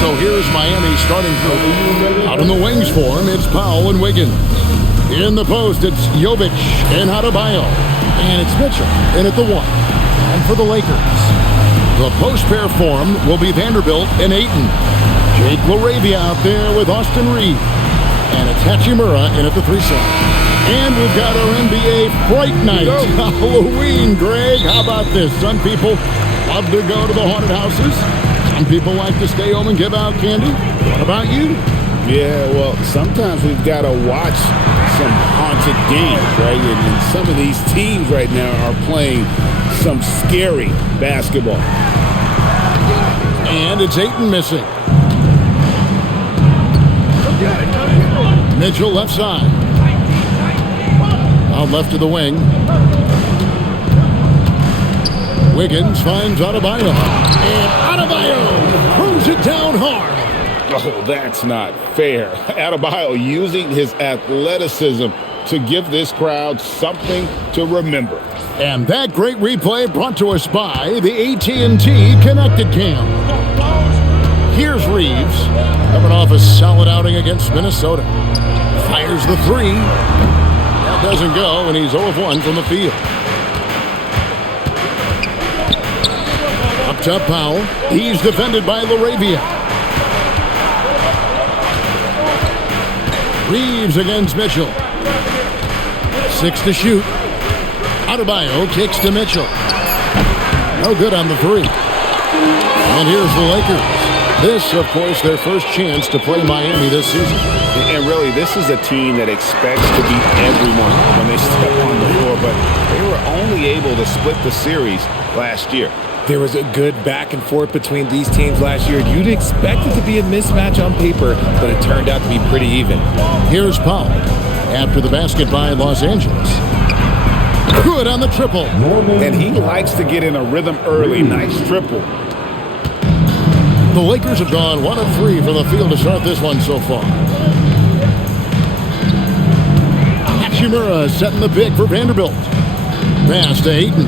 So here's Miami's starting group. Out in the wings for him, it's Powell and Wiggins. In the post, it's Jovic and Adebayo. And it's Mitchell in at the 1. And for the Lakers, the post pair form will be Vanderbilt and Ayton. Jake LaRavia out there with Austin Reeves. And it's Hachimura in at the 3 slot. And we've got our NBA Fright Night. Halloween, Greg. How about this? Some people love to go to the haunted houses. Some people like to stay home and give out candy. What about you? Yeah, well, sometimes we've got to watch some haunted games, right? And some of these teams right now are playing some scary basketball. And it's Ayton missing. Mitchell left side. Out left to the wing. Wiggins finds Adebayo. And Adebayo throws it down hard. Oh, that's not fair. Adebayo using his athleticism to give this crowd something to remember. And that great replay brought to us by the AT&T Connected Cam. Here's Reeves, coming off a solid outing against Minnesota. Fires the 3. That doesn't go, and he's 0 of 1 from the field. Up top, Powell. He's defended by LaRavia. Reeves against Mitchell. 6 to shoot. Adebayo kicks to Mitchell. No good on the 3. And here's the Lakers. This, of course, their first chance to play Miami this season. And really, this is a team that expects to beat everyone when they step on the floor, but they were only able to split the series last year. There was a good back and forth between these teams last year. You'd expect it to be a mismatch on paper, but it turned out to be pretty even. Here's Powell after the basket by Los Angeles. Good on the triple. And he likes to get in a rhythm early. Nice triple. The Lakers have gone 1 of 3 from the field to start this one so far. Hachimura setting the pick for Vanderbilt. Pass to Ayton.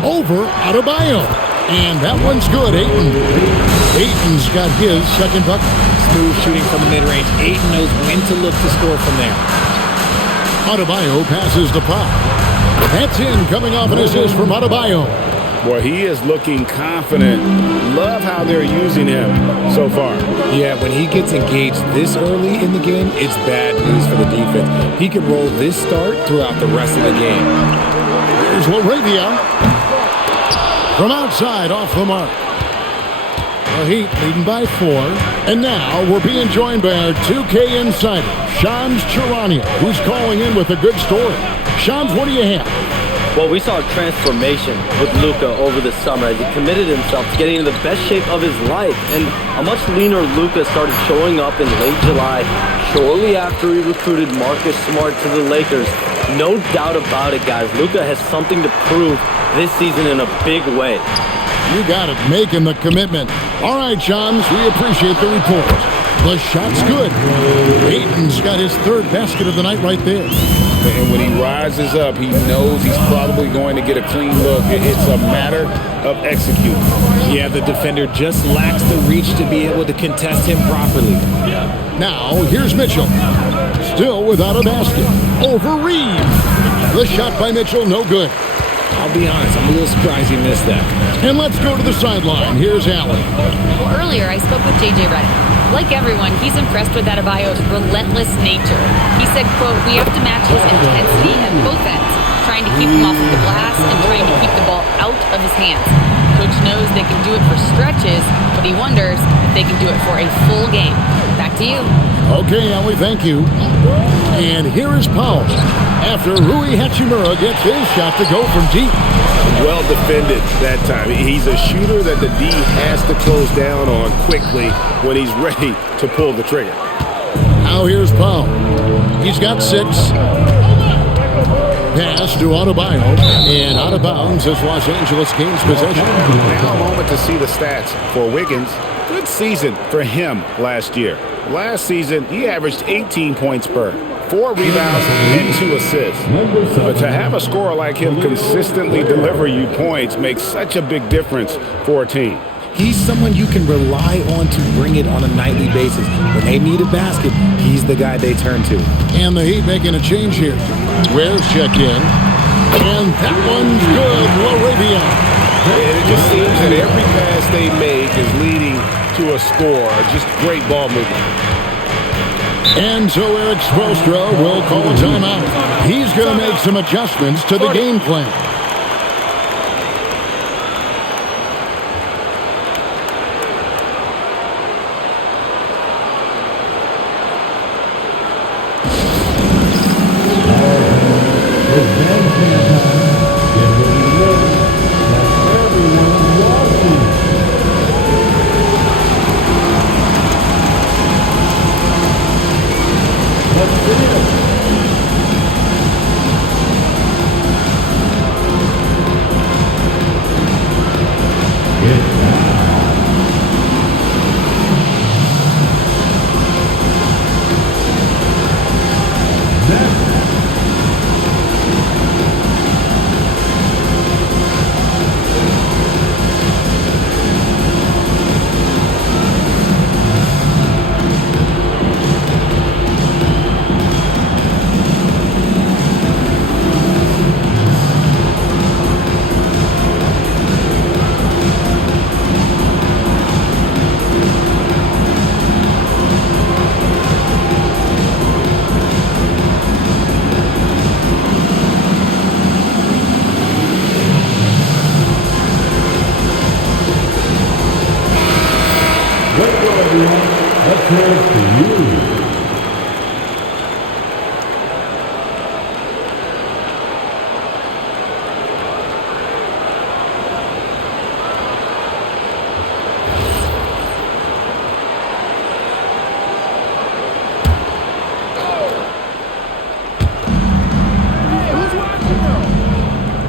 Over Adebayo. And that one's good, Ayton. Ayton's got his second bucket. Smooth shooting from the mid-range. Ayton knows when to look to score from there. Adebayo passes to Pop. That's in, coming off an assist from Adebayo. Boy, he is looking confident. Love how they're using him so far. Yeah, when he gets engaged this early in the game, it's bad news for the defense. He can roll this start throughout the rest of the game. Here's LaRavia. From outside, off the mark. The Heat leading by 4. And now we're being joined by our 2K insider, Shams Charania, who's calling in with a good story. Shams, what do you have? Well, we saw a transformation with Luka over the summer as he committed himself to getting into the best shape of his life. And a much leaner Luka started showing up in late July, shortly after he recruited Marcus Smart to the Lakers. No doubt about it, guys. Luka has something to prove this season in a big way. You got it, making the commitment. All right, Shams, we appreciate the report. The shot's good. Ayton's got his 3rd basket of the night right there. And when he rises up, he knows he's probably going to get a clean look. It's a matter of executing. Yeah, the defender just lacks the reach to be able to contest him properly. Now, here's Mitchell. Still without a basket. Over Reeves. The shot by Mitchell, no good. I'll be honest, I'm a little surprised he missed that. And let's go to the sideline. Here's Allen. Well, earlier I spoke with J.J. Redick. Like everyone, he's impressed with Adebayo's relentless nature. He said, quote, "We have to match his intensity at both ends, trying to keep him off of the glass and trying to keep the ball out of his hands. Coach knows they can do it for stretches, but he wonders if they can do it for a full game." Back to you. Okay, Allie, thank you. And here is Powell after Rui Hachimura gets his shot to go from deep. Well defended that time. He's a shooter that the D has to close down on quickly when he's ready to pull the trigger. Now here's Powell. He's got 6. Pass to Adebayo, and out of bounds as Los Angeles gains possession. Now a moment to see the stats for Wiggins. Good season for him last year. Last season, he averaged 18 points per, 4 rebounds, and 2 assists. But to have a scorer like him consistently deliver you points makes such a big difference for a team. He's someone you can rely on to bring it on a nightly basis. When they need a basket, he's the guy they turn to. And the Heat making a change here. Wares check in. And that one's good. LaRavia. And it just seems that every pass they make is leading to a score. Just great ball movement. And so Eric Spoelstra will call a timeout. He's going to make some adjustments to the game plan.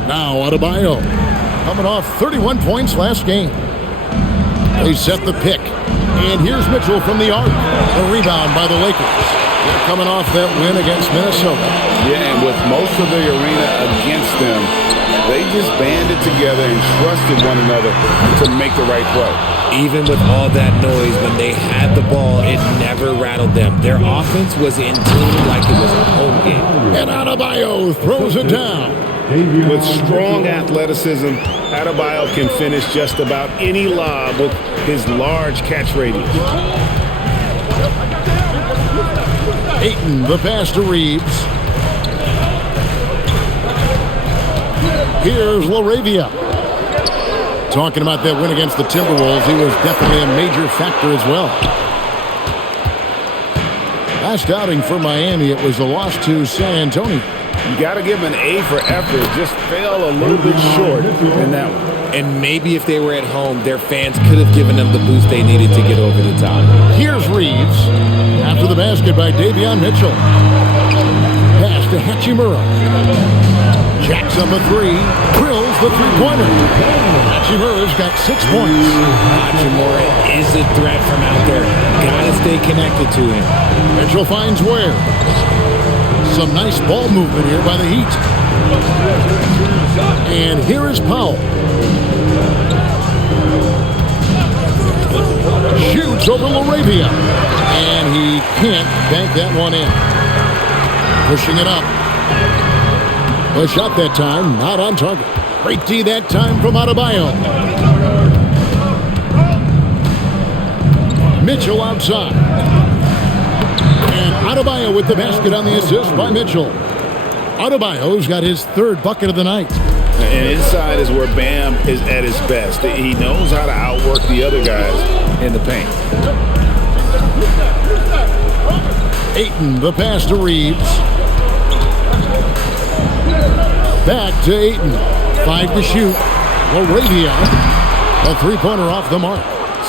Now Adebayo, coming off 31 points last game. They set the pick. And here's Mitchell from the arc. A rebound by the Lakers. They're coming off that win against Minnesota. Yeah, and with most of the arena against them, they just banded together and trusted one another to make the right play. Even with all that noise, when they had the ball, it never rattled them. Their offense was in tune like it was a home game. And Adebayo throws it down. With strong athleticism, Adebayo can finish just about any lob with his large catch radius. Ayton, the pass to Reeves. Here's LaRavia. Talking about that win against the Timberwolves, he was definitely a major factor as well. Last outing for Miami, it was a loss to San Antonio. You got to give him an A for effort. Just fell a little bit short in that one. And maybe if they were at home, their fans could have given them the boost they needed to get over the top. Here's Reeves. After the basket by Davion Mitchell. Pass to Hachimura. Jacks up a three. Drills the three-pointer. Hachimura's got 6 points. Hachimura is a threat from out there. Gotta stay connected to him. Mitchell finds Ware. Some nice ball movement here by the Heat. And here is Powell. Shoots over LaRavia. And he can't bank that one in. Pushing it up. A shot that time, not on target. Great D that time from Adebayo. Mitchell outside. And Adebayo with the basket on the assist by Mitchell. Adebayo's got his third bucket of the night. And inside is where Bam is at his best. He knows how to outwork the other guys in the paint. Ayton, the pass to Reeves. Back to Ayton. 5 to shoot. LaRavia, a three-pointer off the mark.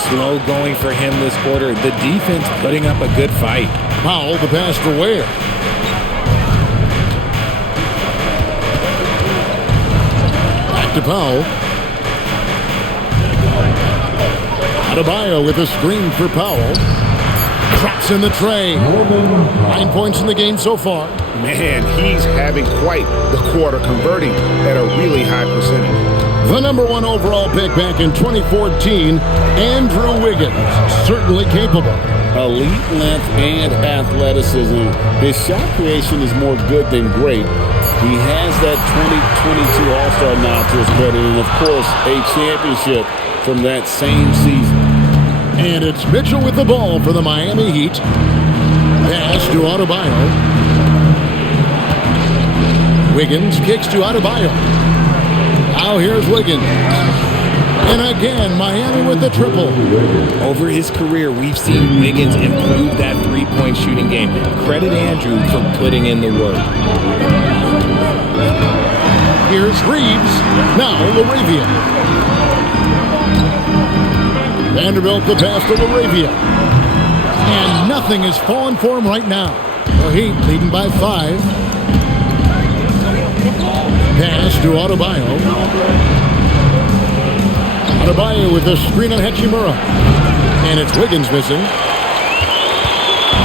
Slow going for him this quarter. The defense putting up a good fight. Powell, the pass to Ware. Back to Powell. Adebayo with a screen for Powell. Traps in the tray. 9 points in the game so far. Man, he's having quite the quarter, converting at a really high percentage. The number 1 overall pick back in 2014, Andrew Wiggins, certainly capable. Elite length and athleticism. His shot creation is more good than great. He has that 2022 All-Star nod to his credit, and of course, a championship from that same season. And it's Mitchell with the ball for the Miami Heat. Pass to Adebayo. Wiggins kicks to Adebayo. Now here's Wiggins. And again, Miami with the triple. Over his career, we've seen Wiggins improve that three-point shooting game. Credit Andrew for putting in the work. Here's Reeves. Now LaRavia. Vanderbilt the pass to LaRavia. And nothing is falling for him right now. The Heat leading by 5. Pass to Adebayo. Adebayo with the screen on Hachimura. And it's Wiggins missing.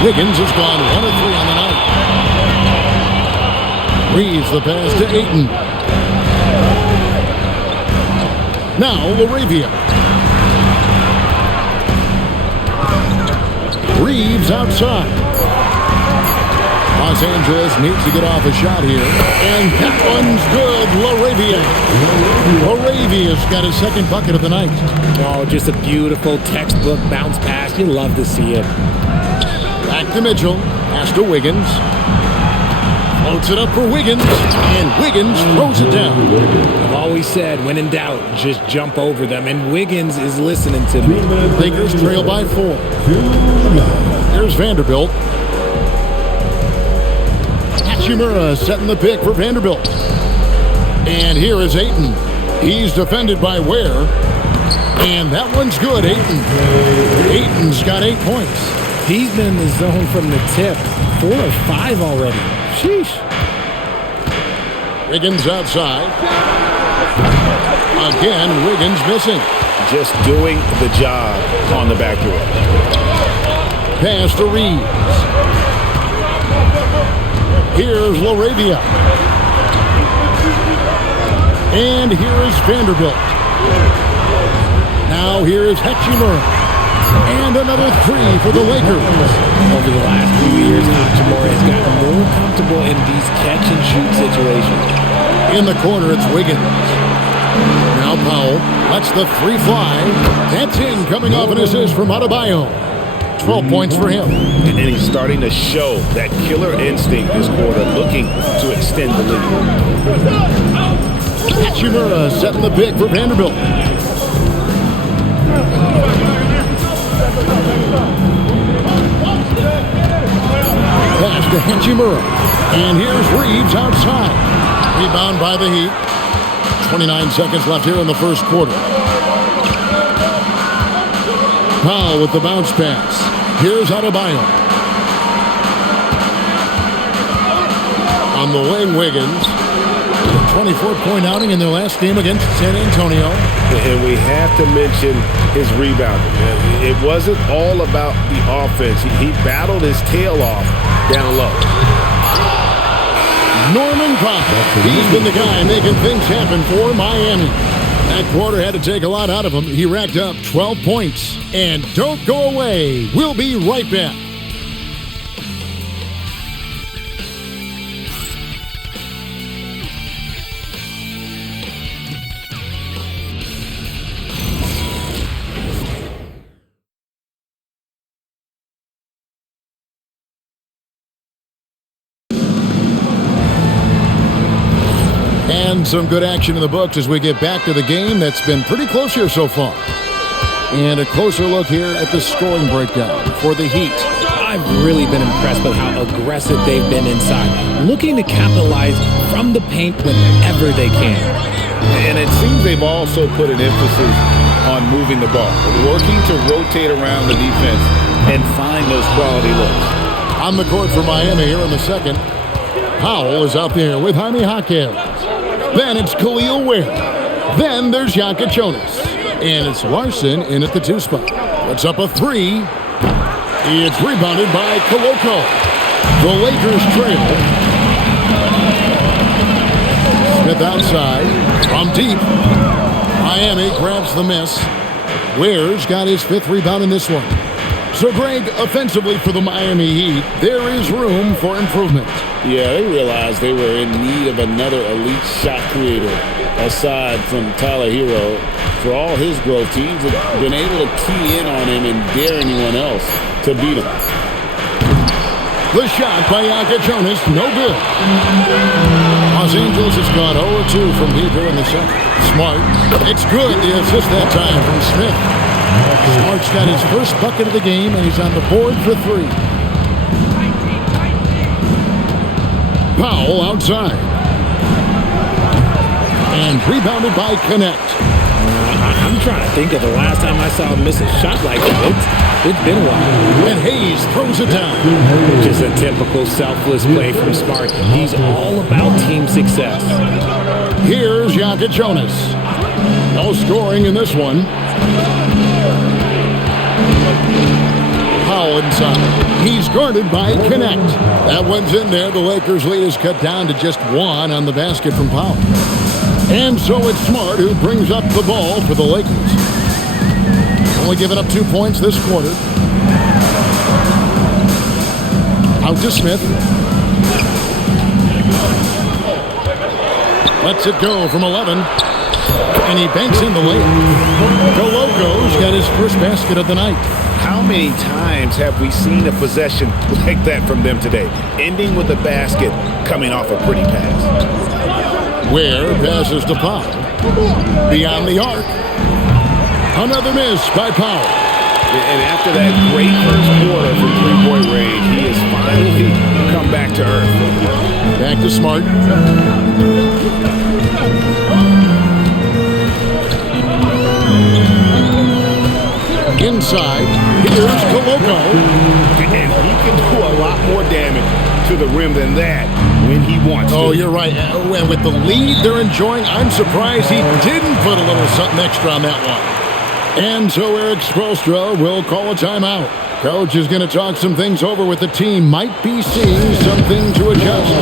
Wiggins has gone 1 of 3 on the night. Reeves the pass to Ayton. Now LaRavia. Reeves outside. Los Angeles needs to get off a shot here. And that one's good. LaRavia's got his second bucket of the night. Oh, just a beautiful textbook bounce pass. You love to see it. Back to Mitchell. Pass to Wiggins. Floats it up for Wiggins. And Wiggins throws it down. I've always said, when in doubt, just jump over them. And Wiggins is listening to me. Lakers trail by 4. There's Vanderbilt. Hachimura setting the pick for Vanderbilt. And here is Ayton. He's defended by Ware. And that one's good, Ayton. Ayton's got 8 points. He's been in the zone from the tip. 4 or 5 already. Sheesh. Wiggins outside. Again, Wiggins missing. Just doing the job on the backdoor. Pass to Reeves. Here's LaRavia. And here is Vanderbilt. Now here is Hachimura. And another 3 for the Lakers. Over the last few years, Hachimura has gotten more comfortable in these catch-and-shoot situations. In the corner, it's Wiggins. Now Powell lets the 3 fly. That's in, coming off an assist from Adebayo. 12 points for him. And he's starting to show that killer instinct this quarter, looking to extend the lead. Hachimura setting the pick for Vanderbilt. Pass to Hachimura. And here's Reeves outside. Rebound by the Heat. 29 seconds left here in the first quarter. Powell with the bounce pass. Here's Adebayo. On the wing, Wiggins. 24-point outing in their last game against San Antonio. And we have to mention his rebounding. It wasn't all about the offense. He battled his tail off down low. Norman Powell. He's been the guy making things happen for Miami. That quarter had to take a lot out of him. He racked up 12 points. And don't go away. We'll be right back. And some good action in the books as we get back to the game that's been pretty close here so far. And a closer look here at the scoring breakdown for the Heat. I've really been impressed with how aggressive they've been inside, looking to capitalize from the paint whenever they can. And it seems they've also put an emphasis on moving the ball, working to rotate around the defense and find those quality looks. On the court for Miami here in the second. Powell is out there with Jaime Jaquez. Then it's Khalil Ware. Then there's Jokic Jonas. And it's Larson in at the 2 spot. Puts up a 3. It's rebounded by Koloko. The Lakers trail. Smith outside from deep. Miami grabs the miss. Ware's got his 5th rebound in this one. So, Greg, offensively for the Miami Heat, there is room for improvement. Yeah, they realized they were in need of another elite shot creator aside from Tyler Hero. For all his growth, teams have been able to key in on him and dare anyone else to beat him. The shot by Jonas, no good. Los Angeles has gone 0-2 from deep here in the second. Smart. It's good. The assist that time from Smith. Smart's got his first bucket of the game, and he's on the board for 3. Powell outside. And rebounded by Connect. I'm trying to think of the last time I saw him miss a shot like that. It's been a while. And Hayes throws it down. Just a typical selfless play from Smart. He's all about team success. Here's Jonas. No scoring in this one. Powell inside. He's guarded by Connect. That one's in there. The Lakers' lead is cut down to just 1 on the basket from Powell. And so it's Smart who brings up the ball for the Lakers. Only giving up 2 points this quarter. Out to Smith. Lets it go from 11. And he banks in the layup. Coloco's got his first basket of the night. How many times have we seen a possession like that from them today, ending with a basket coming off a pretty pass? Ware passes to Powell. Beyond the arc. Another miss by Powell. And after that great first quarter from three-point range, he has finally come back to earth. Back to Smart. Inside, here's Coloco. And he can do a lot more damage to the rim than that when he wants to. Oh, you're right. And with the lead they're enjoying, I'm surprised he didn't put a little something extra on that one. And so Eric Spoelstra will call a timeout. Coach is going to talk some things over with the team. Might be seeing something to adjust.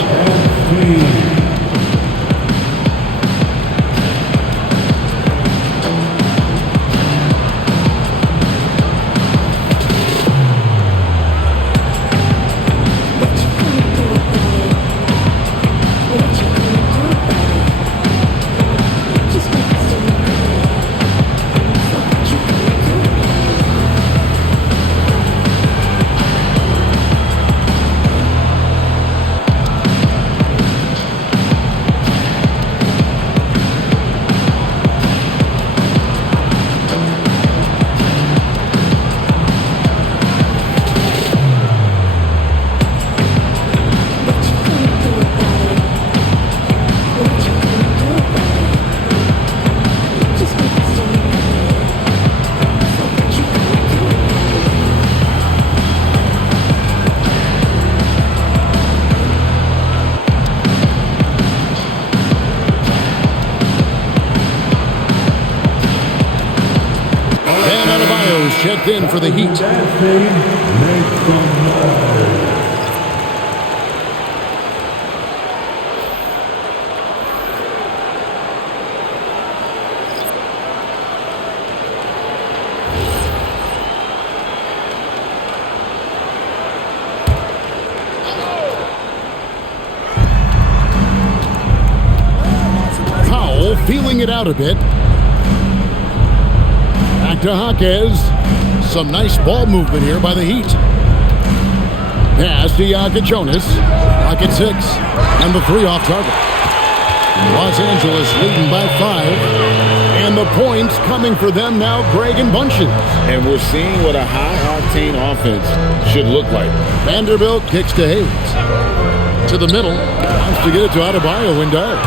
Checked in for the Heat. Powell feeling it out a bit. Back to Jaquez. Some nice ball movement here by the Heat. Pass to Jonas. Pocket 6. And the 3 off target. Los Angeles leading by 5. And the points coming for them now, Greg and bunches. And we're seeing what a high-octane offense should look like. Vanderbilt kicks to Hayes. To the middle. Wants to get it to Adebayo and does.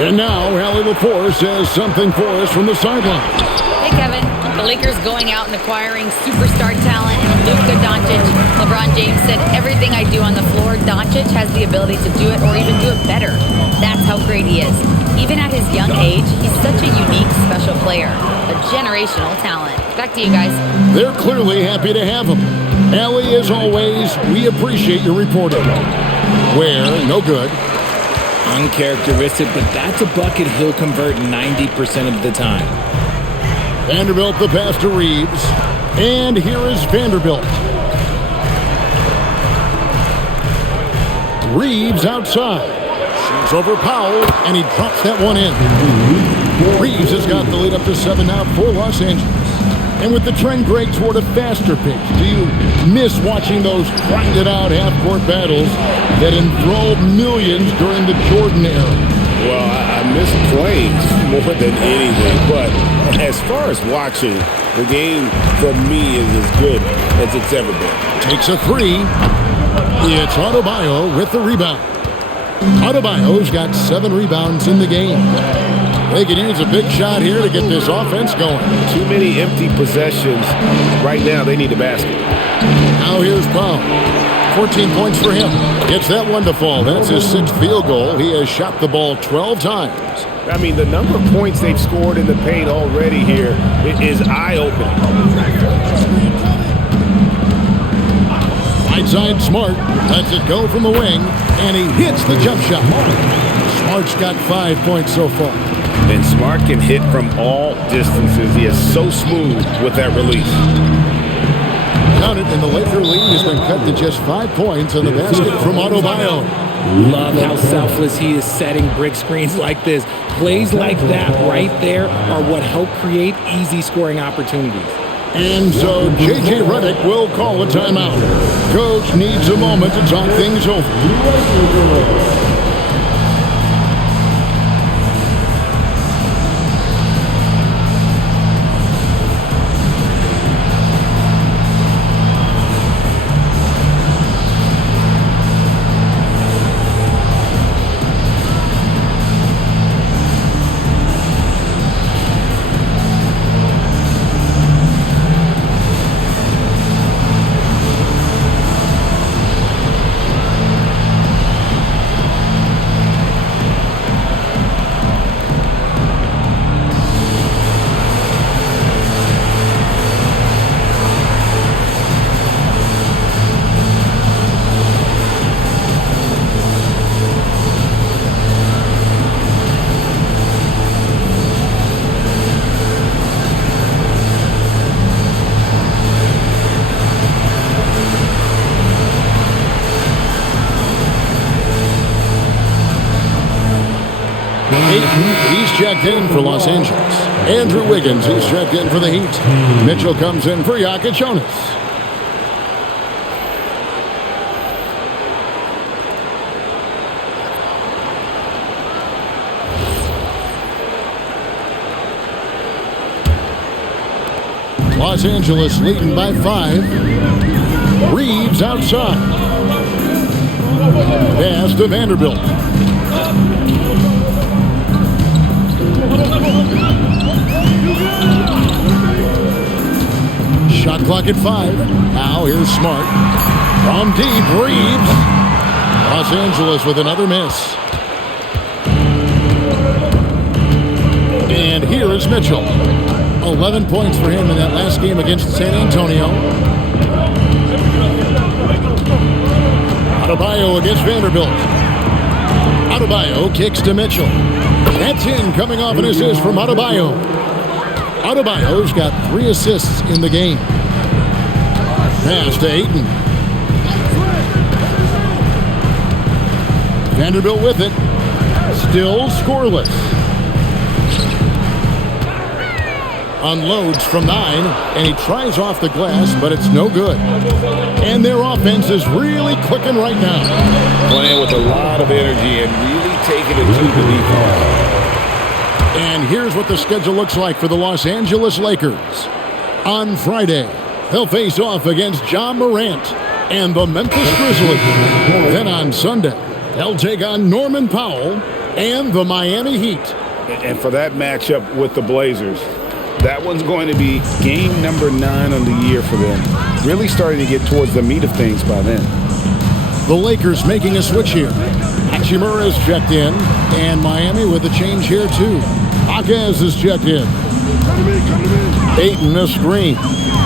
And now Allie Lepore says something for us from the sideline. Hey, Kevin. The Lakers going out and acquiring superstar talent in Luka Doncic. LeBron James said, everything I do on the floor, Doncic has the ability to do it or even do it better. That's how great he is. Even at his young age, he's such a unique, special player. A generational talent. Back to you guys. They're clearly happy to have him. Allie, as always, we appreciate your reporting. Ware, no good. Uncharacteristic, but that's a bucket he'll convert 90% of the time. Vanderbilt the pass to Reeves. And here is Vanderbilt. Reeves outside. Shoots over Powell, and he drops that one in. Reeves has got the lead up to 7 now for Los Angeles. And with the trend break toward a faster pace, do you miss watching those grinded-out half-court battles that enthralled millions during the Jordan era? Well, I miss playing more than anything, but as far as watching, the game for me is as good as it's ever been. Takes a three. It's Adebayo with the rebound. Adebayo's got 7 rebounds in the game. They could use a big shot here to get this offense going. Too many empty possessions. Right now, they need a basket. Now here's Powell. 14 points for him. Gets that one to fall. That's his 6th field goal. He has shot the ball 12 times. I mean, the number of points they've scored in the paint already here is eye-opening. Right side Smart. Lets it go from the wing. And he hits the jump shot. Smart's got 5 points so far. And Smart can hit from all distances. He is so smooth with that release. Count it, and the Laker lead has been cut to just 5 points on the basket from Adebayo. Love how selfless he is setting brick screens like this. Plays like that right there are what help create easy scoring opportunities. And so J.J. Redick will call a timeout. Coach needs a moment to talk things over. He's checked in for Los Angeles. Andrew Wiggins is checked in for the Heat. Mitchell comes in for Jokic Jonas. Los Angeles leading by 5. Reeves outside. Pass to Vanderbilt. Shot clock at 5. Now here's Smart. From deep, Reeves. Los Angeles with another miss. And here is Mitchell. 11 points for him in that last game against San Antonio. Adebayo against Vanderbilt. Adebayo kicks to Mitchell. That's in, coming off an assist from Adebayo. Adebayo's got 3 assists in the game. Pass to Ayton. Vanderbilt with it. Still scoreless. Unloads from 9, and he tries off the glass, but it's no good. And their offense is really clicking right now. Playing with a lot of energy and really taking it to the defense. And here's what the schedule looks like for the Los Angeles Lakers. On Friday, they'll face off against Ja Morant and the Memphis Grizzlies. Then on Sunday, they'll take on Norman Powell and the Miami Heat. And for that matchup with the Blazers, that one's going to be game number 9 on the year for them. Really starting to get towards the meat of things by then. The Lakers making a switch here. Hachimura is checked in, and Miami with a change here too. Jaquez is checked in. Ayton a screen.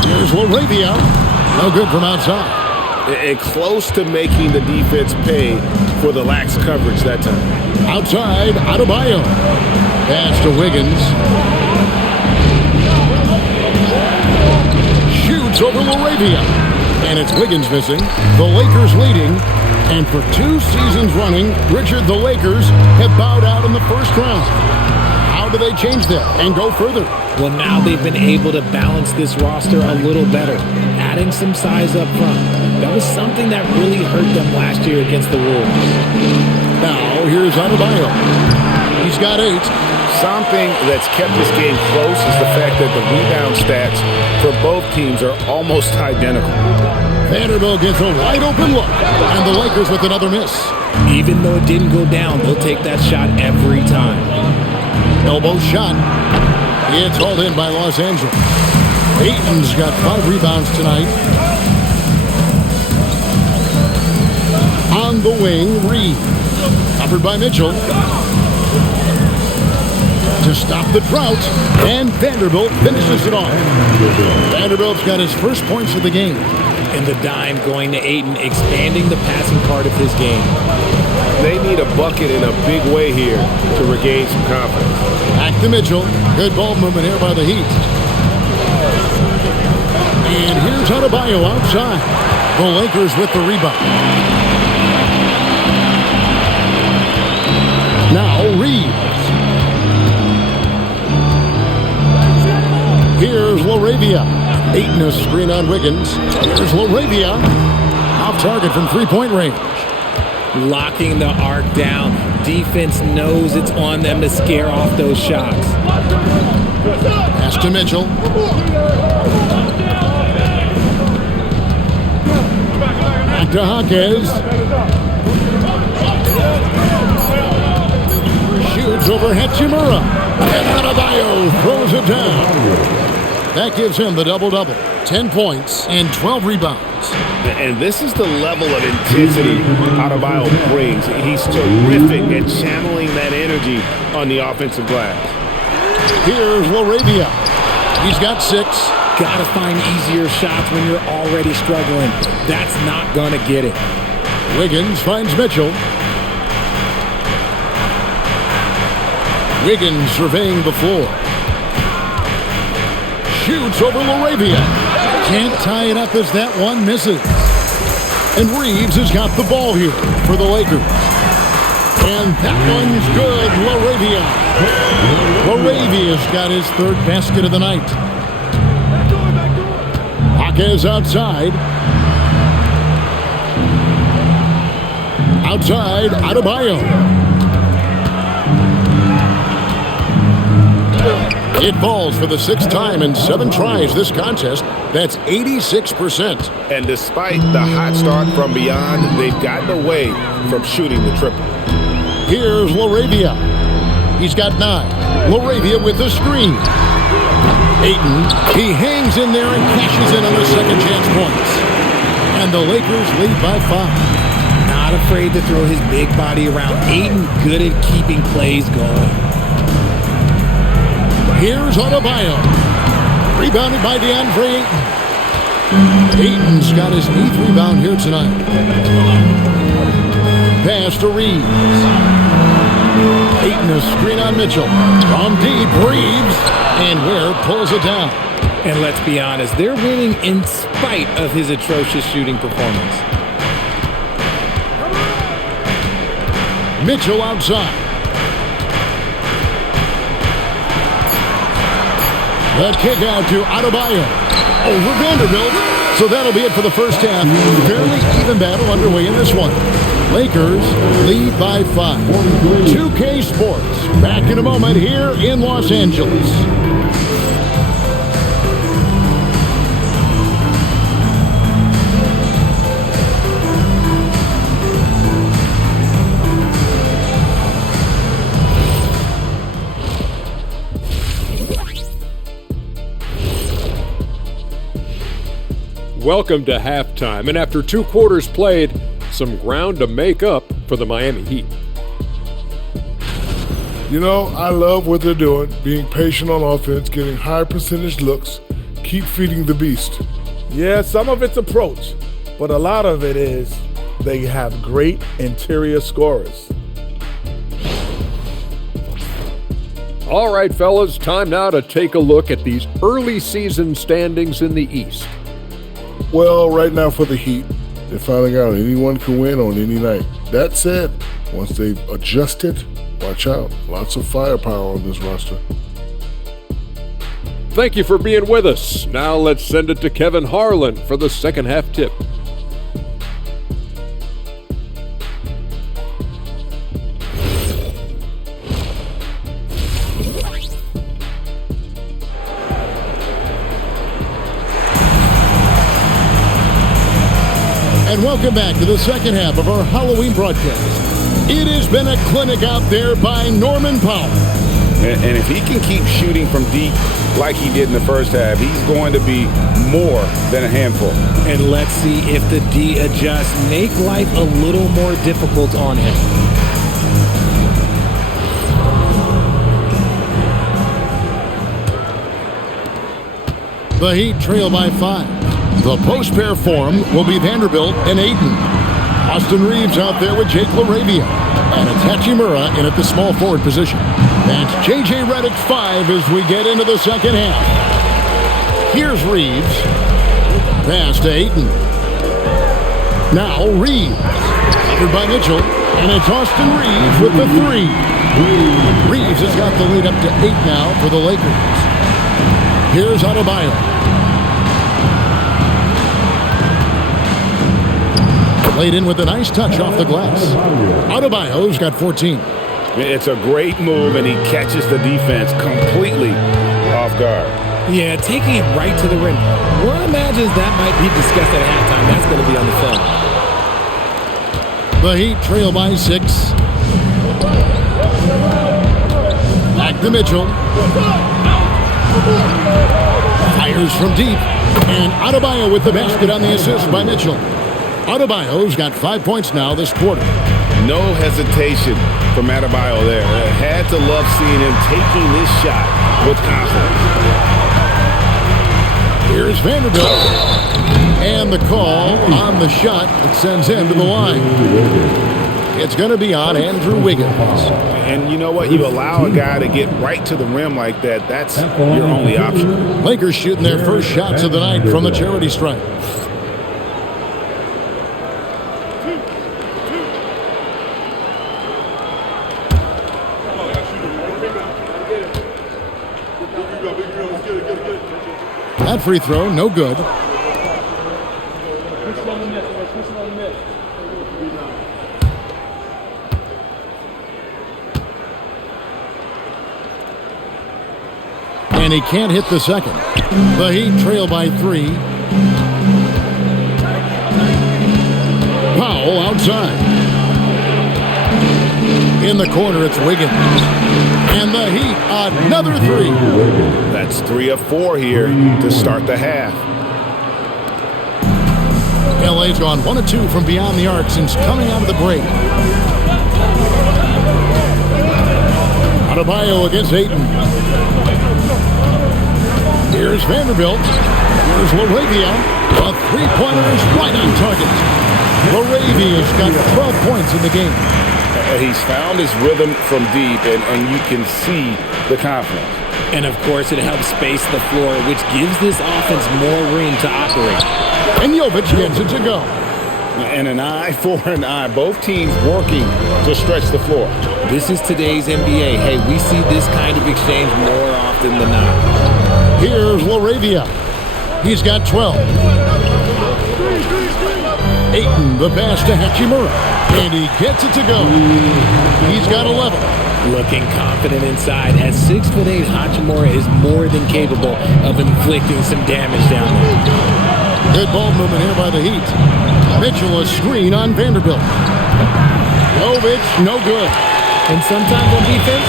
Here's LaRavia. No good from outside. and close to making the defense pay for the lax coverage that time. Outside, Adebayo. Pass to Wiggins. Shoots over LaRavia. And it's Wiggins missing. The Lakers leading. And for 2 seasons running, Richard, the Lakers have bowed out in the first round. How do they change that and go further? Well, now they've been able to balance this roster a little better, adding some size up front. That was something that really hurt them last year against the Wolves. Now, here's Adebayo. He's got 8. Something that's kept this game close is the fact that the rebound stats for both teams are almost identical. Vanderbilt gets a wide-open look, and the Lakers with another miss. Even though it didn't go down, they'll take that shot every time. Elbow shot. It's hauled in by Los Angeles. Ayton's got 5 rebounds tonight. On the wing, Reed. Covered by Mitchell. To stop the drought, and Vanderbilt finishes it off. Vanderbilt's got his first points of the game. And the dime going to Ayton, expanding the passing part of his game. They need a bucket in a big way here to regain some confidence. Back to Mitchell. Good ball movement here by the Heat. And here's Adebayo outside. The Lakers with the rebound. Now Reeves. Here's LaRavia. Ayton a screen on Wiggins. Here's LaRavia. Off target from 3-point range. Locking the arc down. Defense knows it's on them to scare off those shots. Pass to Mitchell. Back to Hawkins. Shoots over Hachimura. And Adebayo throws it down. That gives him the double-double. 10 points and 12 rebounds. And this is the level of intensity Adebayo brings. He's terrific at channeling that energy on the offensive glass. Here's LaRavia. He's got 6. Gotta find easier shots when you're already struggling. That's not gonna get it. Wiggins finds Mitchell. Wiggins surveying the floor. Shoots over LaRavia. Can't tie it up as that one misses. And Reeves has got the ball here for the Lakers. And that one's good, LaRavia. LaRavia's got his 3rd basket of the night. Hawkins outside. Outside, Adebayo. It falls for the 6th time in 7 tries this contest. That's 86%. And despite the hot start from beyond, they've gotten away from shooting the triple. Here's LaRavia. He's got 9. LaRavia with the screen. Ayton, he hangs in there and cashes in on the second chance points. And the Lakers lead by 5. Not afraid to throw his big body around. Ayton good at keeping plays going. Here's Adebayo. Rebounded by DeAndre Ayton. Ayton's got his 8th rebound here tonight. Pass to Reeves. Ayton a screen on Mitchell. From deep, Reeves. And Ware pulls it down. And let's be honest, they're winning in spite of his atrocious shooting performance. Mitchell outside. The kick out to Adebayo over Vanderbilt. So that'll be it for the first half. Fairly even battle underway in this one. Lakers lead by 5. 2K Sports back in a moment here in Los Angeles. Welcome to halftime, and after 2 quarters played, some ground to make up for the Miami Heat. You know, I love what they're doing, being patient on offense, getting high percentage looks, keep feeding the beast. Yeah, some of it's approach. but a lot of it is they have great interior scorers. All right, fellas, time now to take a look at these early season standings in the East. Well, right now for the Heat, they're finding out anyone can win on any night. That said, once they've adjusted, watch out. Lots of firepower on this roster. Thank you for being with us. Now let's send it to Kevin Harlan for the second half tip. And welcome back to the second half of our Halloween broadcast. It has been a clinic out there by Norman Powell. And if he can keep shooting from deep like he did in the first half, he's going to be more than a handful. And let's see if the D adjusts, make life a little more difficult on him. The Heat trail by 5. The post pair for him will be Vanderbilt and Ayton. Austin Reeves out there with Jake LaRavia. And it's Hachimura in at the small forward position. That's J.J. Redick 5 as we get into the second half. Here's Reeves. Pass to Ayton. Now Reeves. Covered by Mitchell. And it's Austin Reeves with the 3. Reeves has got the lead up to 8 now for the Lakers. Here's Adebayo. Laid in with a nice touch off the glass. Adebayo's got 14. It's a great move, and he catches the defense completely off guard. Yeah, taking it right to the rim. One imagines that might be discussed at halftime. That's going to be on the film. The Heat trail by 6. Back to Mitchell. Fires from deep. And Adebayo with the basket on the assist by Mitchell. Adebayo's got 5 points now this quarter. No hesitation from Adebayo there. Had to love seeing him taking this shot with confidence. Here's Vanderbilt. And the call on the shot that sends him to the line. It's going to be on Andrew Wiggins. And you know what? You allow a guy to get right to the rim like that, that's your only option. Lakers shooting their first shots of the night from the charity stripe. That free throw, no good. And he can't hit the second. The Heat trail by 3. Powell outside. In the corner, it's Wiggins. And the Heat, another 3. That's 3 of 4 here to start the half. LA's gone 1 of 2 from beyond the arc since coming out of the break. Adebayo against Ayton. Here's Vanderbilt. Here's LaRavia. A three-pointer is right on target. LaRavia's got 12 points in the game. He's found his rhythm from deep, and you can see the confidence. And, of course, it helps space the floor, which gives this offense more room to operate. And Jovic gets it to go. And an eye for an eye. Both teams working to stretch the floor. This is today's NBA. Hey, we see this kind of exchange more often than not. Here's LaRavia. He's got 12. Ayton, the pass to Hachimura. And he gets it to go. He's got 11. Looking confident inside. At 6'8", Hachimura is more than capable of inflicting some damage down there. Good ball movement here by the Heat. Mitchell a screen on Vanderbilt. Jovic, no good. And sometimes on defense,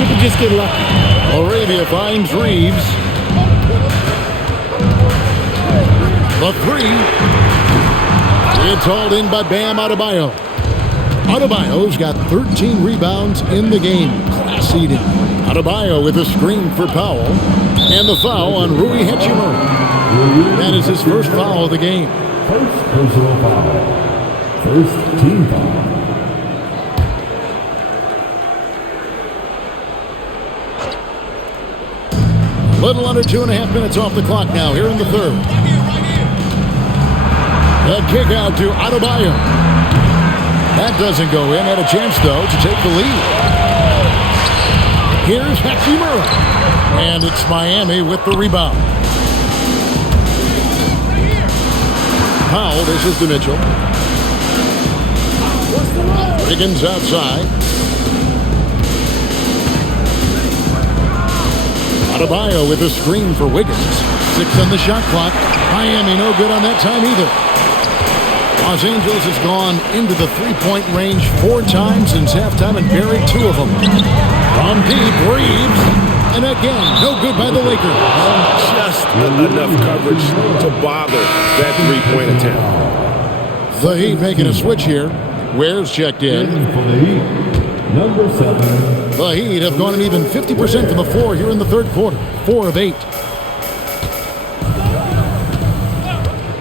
you can just get lucky. LaRavia finds Reeves. The 3. It's hauled in by Bam Adebayo. Adebayo's got 13 rebounds in the game. Class eating. Adebayo with a screen for Powell. And the foul on Rui Hachimura. That is his first foul of the game. First personal foul. First team foul. Little under 2.5 minutes off the clock now here in the third. The kick out to Adebayo. That doesn't go in. Had a chance, though, to take the lead. Here's Hachimura. And it's Miami with the rebound. Powell dishes to Mitchell. Wiggins outside. Adebayo with a screen for Wiggins. 6 on the shot clock. Miami no good on that time either. Los Angeles has gone into the three-point range 4 times since halftime and buried 2 of them. From deep, Reeves. And again, no good by the Lakers. Just enough coverage to bother that three-point attempt. The Heat making a switch here. Ware's checked in. For the Heat, number 7. The Heat have gone an even 50% from the floor here in the third quarter. 4 of 8.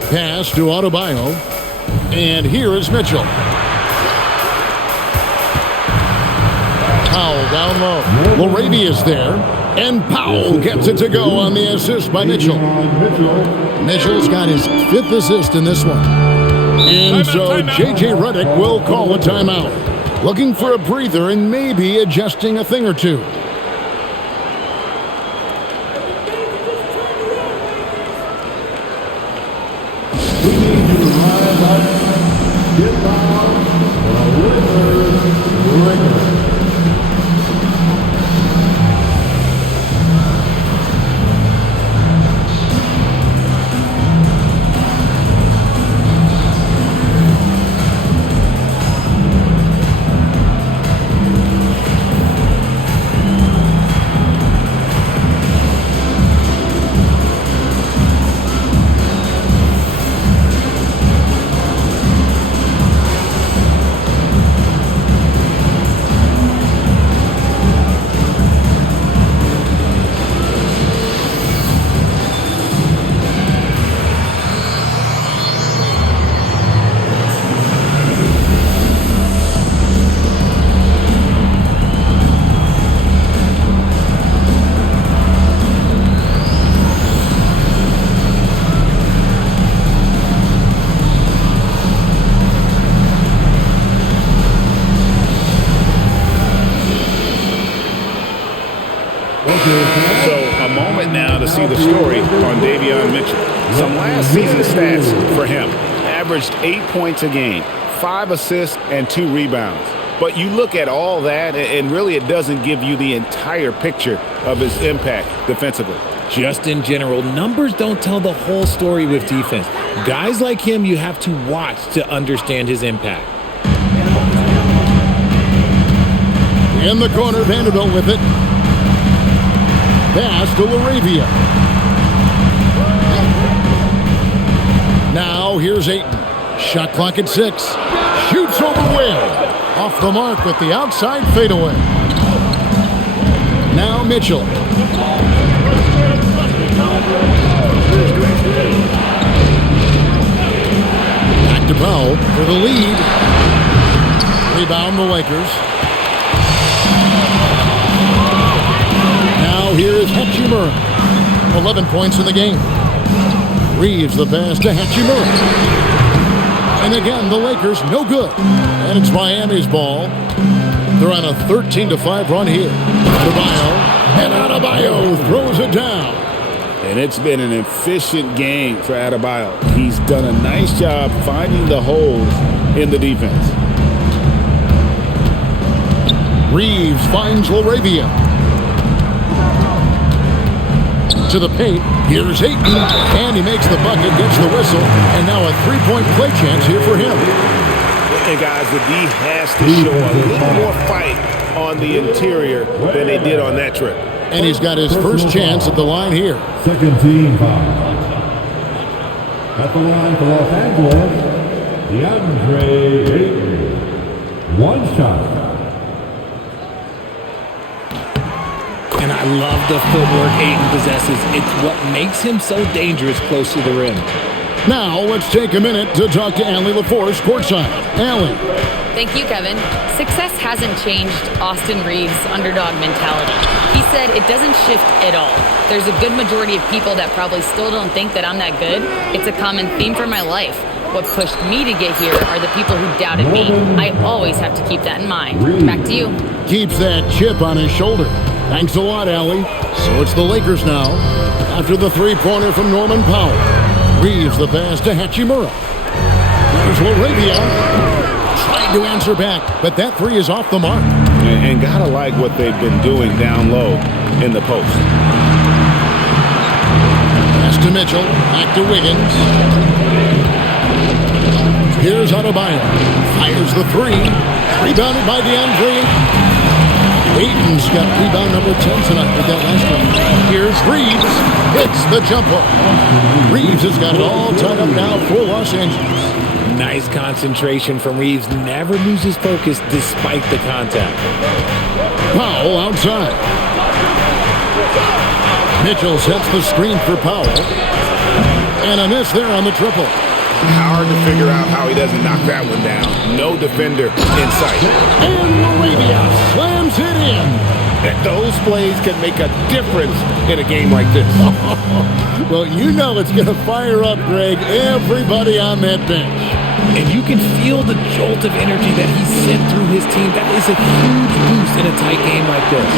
Pass to Adebayo. And here is Mitchell. Powell down low. Laravia is there. And Powell gets it to go on the assist by Mitchell. Mitchell's got his 5th assist in this one. And so J.J. Redick will call a timeout. Looking for a breather and maybe adjusting a thing or two. So a moment now to see the story on Davion Mitchell. Some last season stats for him. Averaged 8 points a game, 5 assists, and 2 rebounds. But you look at all that, and really it doesn't give you the entire picture of his impact defensively. Just in general, numbers don't tell the whole story with defense. Guys like him, you have to watch to understand his impact. In the corner, Vanderbilt with it. Pass to Laravia. Now here's Ayton. Shot clock at 6. Shoots over Ware. Off the mark with the outside fadeaway. Now Mitchell. Back to Powell for the lead. Rebound the Lakers. Now here is Hachimura. 11 points in the game. Reeves the pass to Hachimura. And again, the Lakers no good. And it's Miami's ball. They're on a 13-5 run here. Adebayo. And Adebayo throws it down. And it's been an efficient game for Adebayo. He's done a nice job finding the holes in the defense. Reeves finds Laravia. To the paint. Here's Ayton. And he makes the bucket, gets the whistle. And now a three-point play chance here for him. And guys, the D has to show a little more fight on the interior than they did on that trip. And he's got his first chance at the line here. Second team foul. At the line for Los Angeles, DeAndre Ayton. 1 shot. And I love the footwork Ayton possesses. It's what makes him so dangerous close to the rim. Now let's take a minute to talk to Allie LaForce courtside. Allie. Thank you, Kevin. Success hasn't changed Austin Reeves' underdog mentality. He said it doesn't shift at all. There's a good majority of people that probably still don't think that I'm that good. It's a common theme for my life. What pushed me to get here are the people who doubted me. I always have to keep that in mind. Back to you. Keeps that chip on his shoulder. Thanks a lot, Allie. So it's the Lakers now. After the three-pointer from Norman Powell. Reeves the pass to Hachimura. There's LaRavia. Tried to answer back, but that three is off the mark. And gotta like what they've been doing down low in the post. Pass to Mitchell. Back to Wiggins. Here's Adebayo. Fires the three. Rebounded by DeAndre. Ayton's got rebound number 10 tonight with that last one. Here's Reeves. Hits the jumper. Reeves has got it all tied up now for Los Angeles. Nice concentration from Reeves. Never loses focus despite the contact. Powell outside. Mitchell sets the screen for Powell. And a miss there on the triple. Hard to figure out how he doesn't knock that one down. No defender in sight. And LaRavia slams it in. Those plays can make a difference in a game like this. Well, you know it's going to fire up, Greg, everybody on that bench. And you can feel the jolt of energy that he sent through his team. That is a huge boost in a tight game like this.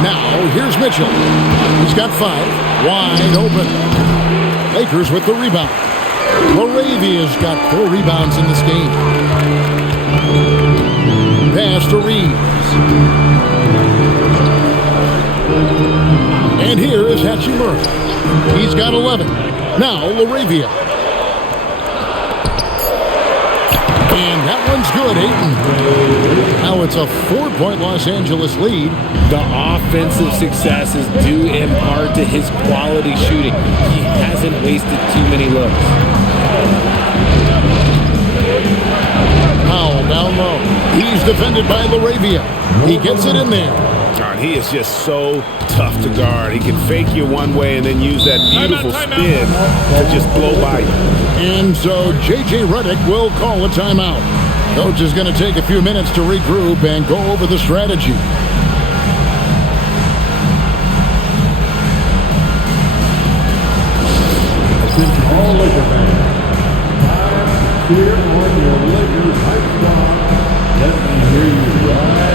Now, here's Mitchell. He's got 5. Wide open. Lakers with the rebound. LaRavia's got 4 rebounds in this game. Pass to Reeves. And here is Hachimura. He's got 11. Now LaRavia. And that one's good, Ayton. Now it's a 4-point Los Angeles lead. The offensive success is due in part to his quality shooting. He hasn't wasted too many looks. Powell down low. He's defended by LaRavia. He gets it in there. God, he is just so tough to guard. He can fake you one way and then use that beautiful spin to just blow by you. And so J.J. Redick will call a timeout. Coach is going to take a few minutes to regroup and go over the strategy. Attention all Laker fans. Time to cheer on your Lakers hype squad. Let me hear you right now.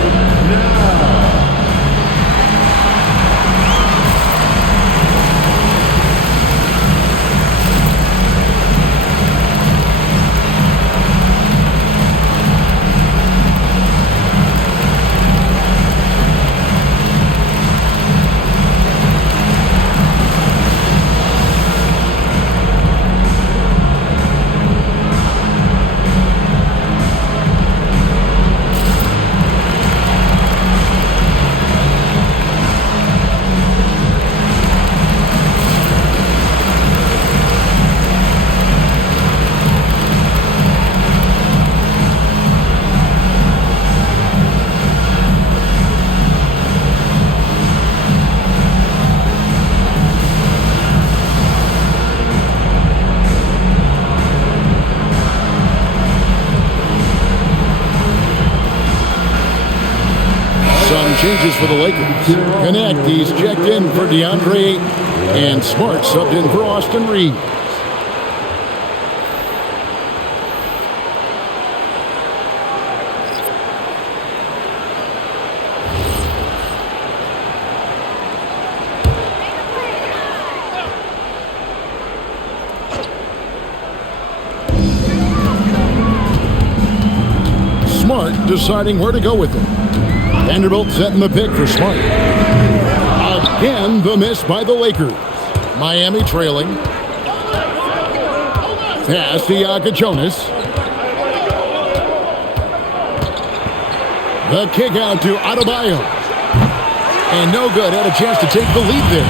Changes for the Lakers. Connect, he's checked in for DeAndre Ayton. And Smart subbed in for Austin Reeves. Smart deciding where to go with it. Vanderbilt setting the pick for Smart. Again, the miss by the Lakers. Miami trailing. Pass to Jonas. The kick out to Adebayo. And no good. Had a chance to take the lead there.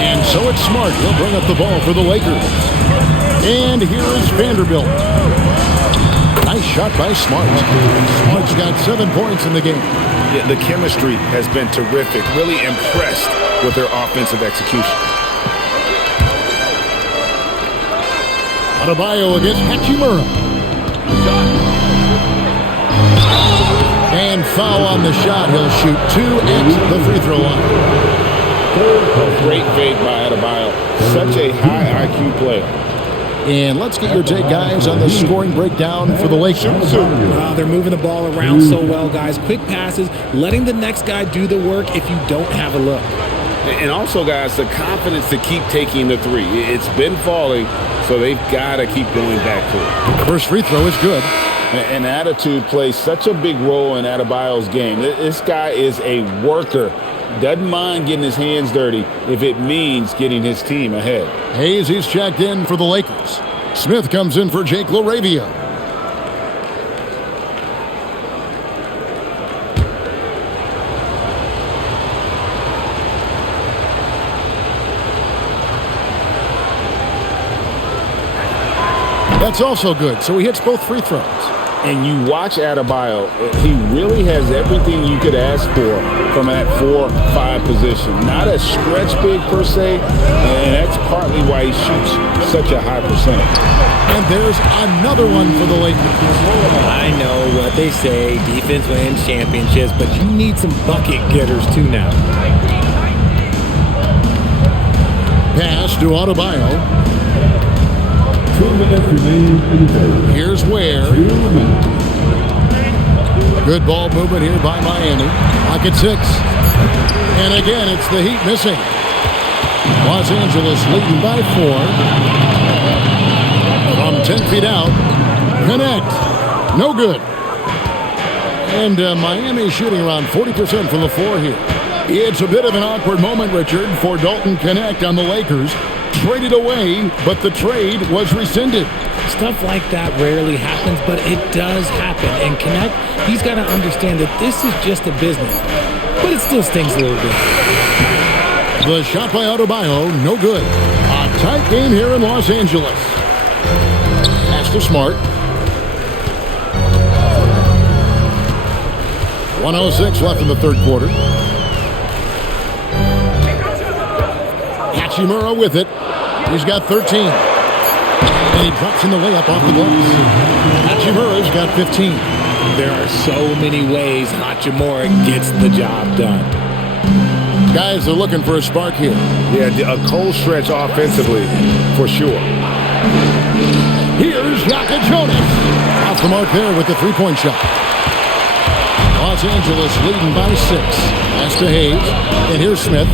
And so it's Smart. He'll bring up the ball for the Lakers. And here is Vanderbilt. Nice shot by Smart. Smart's got 7 points in the game. Yeah, the chemistry has been terrific. Really impressed with their offensive execution. Adebayo against Hachimura. And foul on the shot. He'll shoot 2 at the free throw line. Great fake by Adebayo. Such a high IQ player. And let's get your take, guys, on the scoring breakdown for the Lakers. They're moving the ball around so well, guys. Quick passes, letting the next guy do the work if you don't have a look. And also, guys, the confidence to keep taking the three. It's been falling, so they've got to keep going back to it. First free throw is good. And attitude plays such a big role in Adebayo's game. This guy is a worker. Doesn't mind getting his hands dirty if it means getting his team ahead. Hayes, he's checked in for the Lakers. Smith comes in for Jake LaRavia. That's also good, so he hits both free throws. And you watch Adebayo, he really has everything you could ask for from that 4-5 position. Not a stretch big per se, and that's partly why he shoots such a high percentage. And there's another one for the Lakers. I know what they say, defense wins championships, but you need some bucket getters too now. Pass to Adebayo. 2 minutes remaining in the third. Here's Ware. 2 minutes. Good ball movement here by Miami. Pocket 6. And again, it's the Heat missing. Los Angeles leading by 4. From 10 feet out. Connect. No good. And Miami shooting around 40% from the floor here. It's a bit of an awkward moment, Richard, for Dalton Connect on the Lakers. Traded away, but the trade was rescinded. Stuff like that rarely happens, but it does happen. And Connect, he's got to understand that this is just a business. But it still stings a little bit. The shot by Adebayo, no good. A tight game here in Los Angeles. Pass to Smart. 1:06 left in the third quarter. Hachimura with it. He's got 13. And he drops in the layup off the glass. Hachimura's got 15. There are so many ways Hachimura gets the job done. Guys are looking for a spark here. Yeah, a cold stretch offensively, for sure. Here's Yaka Jonas. Off the mark there with the three-point shot. Los Angeles leading by 6. Pass to Hayes. And here's Smith.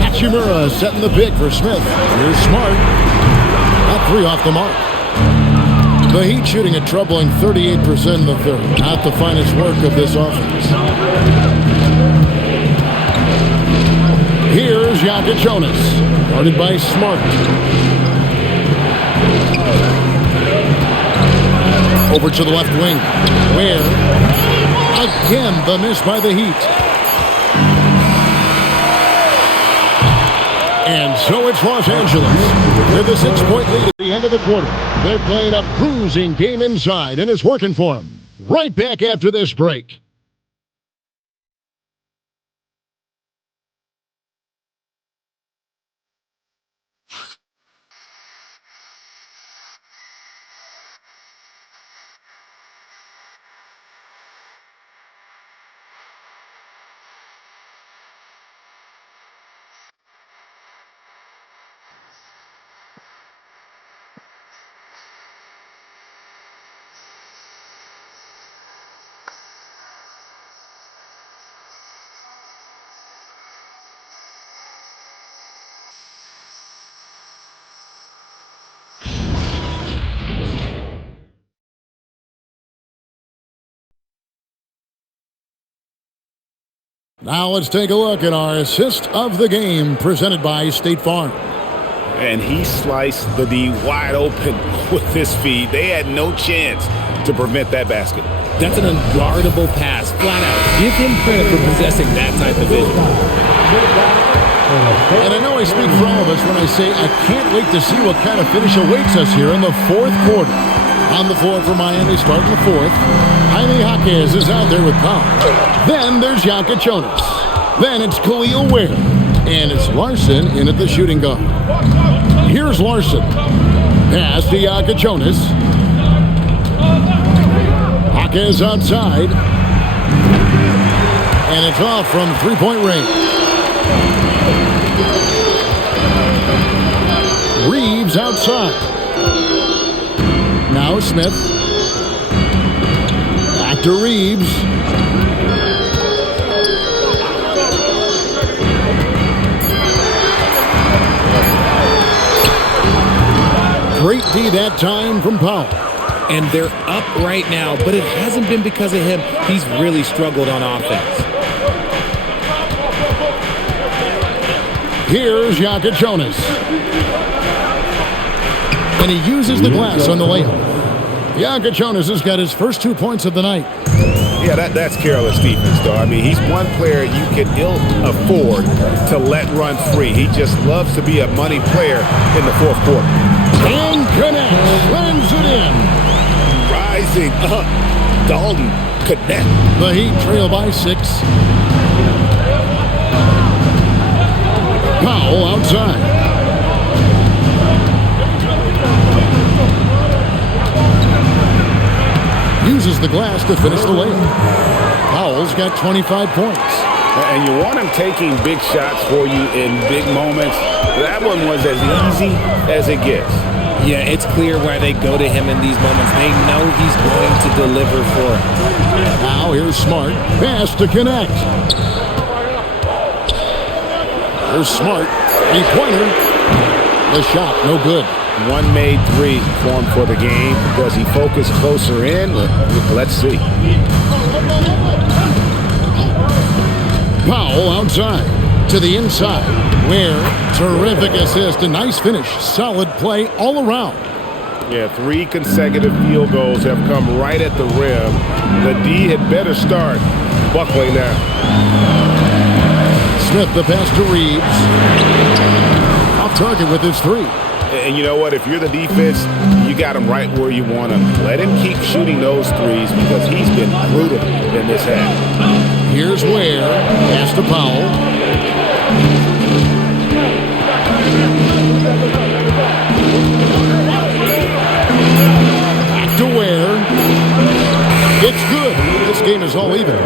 Hachimura setting the pick for Smith. Here's Smart. That 3 off the mark. The Heat shooting a troubling 38% in the third. Not the finest work of this offense. Here's Yaka Jonas. Guarded by Smart. Over to the left wing. Where? Again, the miss by the Heat. And so it's Los Angeles with a 6-point lead at the end of the quarter. They're playing a cruising game inside, and it's working for them. Right back after this break. Now let's take a look at our assist of the game presented by State Farm. And he sliced the D wide open with his feed. They had no chance to prevent that basket. That's an unguardable pass, flat out. Give him credit for possessing that type of vision. And I know I speak for all of us when I say I can't wait to see what kind of finish awaits us here in the fourth quarter. On the floor for Miami, starting the fourth. Jaime Jaquez is out there with Powell. Then there's Yaka Jonas. Then it's Khalil Ware. And it's Larson in at the shooting guard. Here Here's Larson. Pass to Jonas. Jaquez outside. And it's off from three-point range. Reeves outside. Now Smith. Back to Reeves. Great D that time from Powell. And they're up right now, but it hasn't been because of him. He's really struggled on offense. Here's Jonas. And he uses the glass on the layup. Jonas has got his first 2 points of the night. Yeah, that's careless defense, though. I mean, he's one player you can ill afford to let run free. He just loves to be a money player in the fourth quarter. And connects, slams it in. Rising up, Dalton connect. The Heat trail by 6. Powell outside. Uses the glass to finish the layup. Powell's got 25 points. And you want him taking big shots for you in big moments. That one was as easy as it gets. Yeah, it's clear why they go to him in these moments. They know he's going to deliver for them. Now here's Smart. Pass to connect. Here's Smart. Three-pointer. The shot, no good. One made three for him for the game. Does he focus closer in? Let's see. Powell outside. To the inside. Where terrific assist. A nice finish. Solid play all around. Yeah, 3 consecutive field goals have come right at the rim. The D had better start buckling now. Smith the pass to Reeves. Off target with his 3. And you know what? If you're the defense, you got him right where you want him. Let him keep shooting those threes because he's been brutal in this half. Here's Ware. Pass to Powell. Back to Ware. It's good. This game is all even.